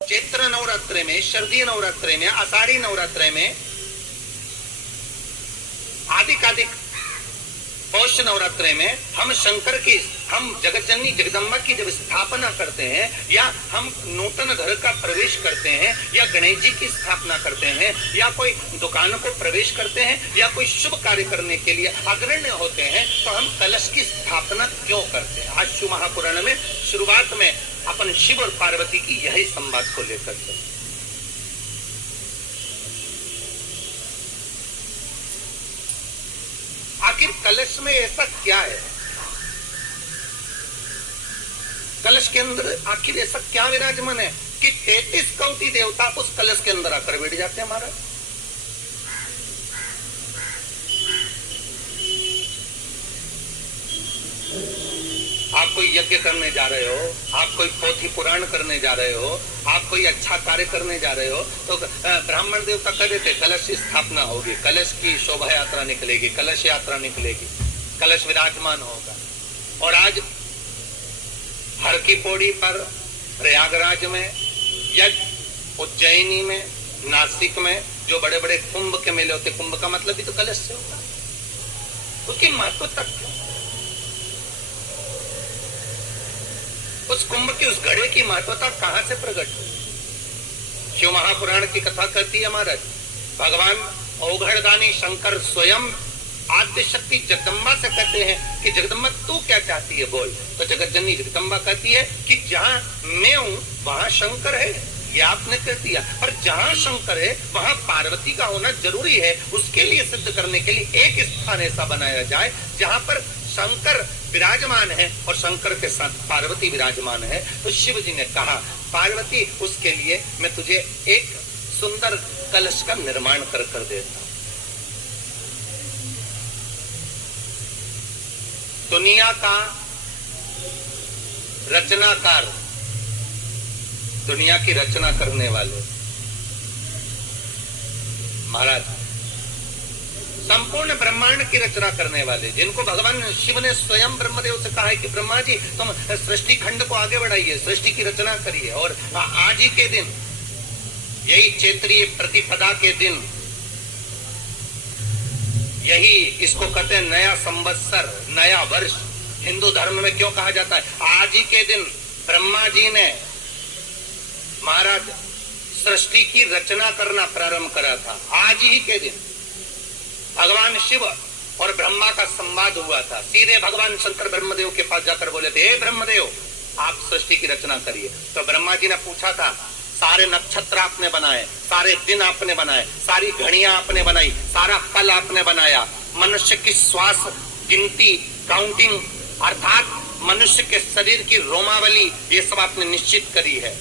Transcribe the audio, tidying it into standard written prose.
चैत्र नवरात्रे में, शरदीय नवरात्रे में, आषाढ़ी नवरात्रे में, आदिकादिक पौष नवरात्रे में हम शंकर की, हम जगतजननी जगदम्बा की जब स्थापना करते हैं, या हम नूतन घर का प्रवेश करते हैं, या गणेश जी की स्थापना करते हैं, या कोई दुकान को प्रवेश करते हैं, या कोई शुभ कार्य करने के लिए अग्रण्य होते हैं, तो हम कलश की स्थापना क्यों करते हैं? आज शिव महापुराण में शुरुआत में अपन शिव और पार्वती की यही संवाद को लेकर के आखिर कलश में ऐसा क्या है? कलश के अंदर आखिर ऐसा क्या विराजमान है कि 33 कोटि देवता उस कलश के अंदर आकर बैठ जाते हैं? महाराज, आप कोई यज्ञ करने जा रहे हो, आप कोई पोथी पुराण करने जा रहे हो, आप कोई अच्छा कार्य करने जा रहे हो, तो ब्राह्मण देवता कह देते कलश की स्थापना होगी, कलश की शोभा यात्रा निकलेगी, कलश यात्रा निकलेगी, कलश विराजमान होगा। और आज हर की पौड़ी पर, प्रयागराज में, यज्ञ उज्जैनी में, नासिक में जो बड़े बड़े कुंभ के मेले होते, कुंभ का मतलब भी तो कलश से होता है, उसकी महत्वता क्यों? उस कुंभ की, उस घड़े की महत्वता कहां से प्रकट हुई? शिव महापुराण की कथा कहती है महाराज, भगवान औघड़दानी शंकर स्वयं आद्य शक्ति जगदम्बा से कहते हैं कि जगदम्बा तू क्या चाहती है बोल। तो जगत जननी जगदम्बा कहती है कि जहां मैं हूं वहां शंकर है, ये आपने कह दिया, पर जहां शंकर है वहां पार्वती का होना जरूरी है। उसके लिए सिद्ध करने के लिए एक स्थान ऐसा बनाया जाए जहां पर शंकर विराजमान है और शंकर के साथ पार्वती विराजमान है। तो शिव जी ने कहा, पार्वती उसके लिए मैं तुझे एक सुंदर कलश का निर्माण कर देता हूं। दुनिया का रचनाकार, दुनिया की रचना करने वाले महाराज, संपूर्ण ब्रह्मांड की रचना करने वाले, जिनको भगवान शिव ने स्वयं ब्रह्मदेव से कहा है कि ब्रह्मा जी तुम सृष्टि खंड को आगे बढ़ाइए, सृष्टि की रचना करिए। और आज ही के दिन, यही चैत्रीय प्रतिपदा के दिन, यही इसको कहते हैं नया संवत्सर, नया वर्ष। हिंदू धर्म में क्यों कहा जाता है? आज ही के दिन ब्रह्मा जी ने महाराज सृष्टि की रचना करना प्रारंभ करा था। आज ही के दिन भगवान शिव और ब्रह्मा का संवाद हुआ था। सीधे भगवान शंकर ब्रह्मदेव के पास जाकर बोले थे, हे ब्रह्मदेव आप सृष्टि की रचना करिए। तो ब्रह्मा जी ने पूछा था, सारे नक्षत्र आपने बनाए, सारे दिन आपने बनाए, सारी घड़ियां आपने बनाई, सारा फल आपने बनाया, मनुष्य की श्वास गिनती, काउंटिंग, अर्थात मनुष्य के शरीर की रोमावली, ये सब आपने निश्चित करी है।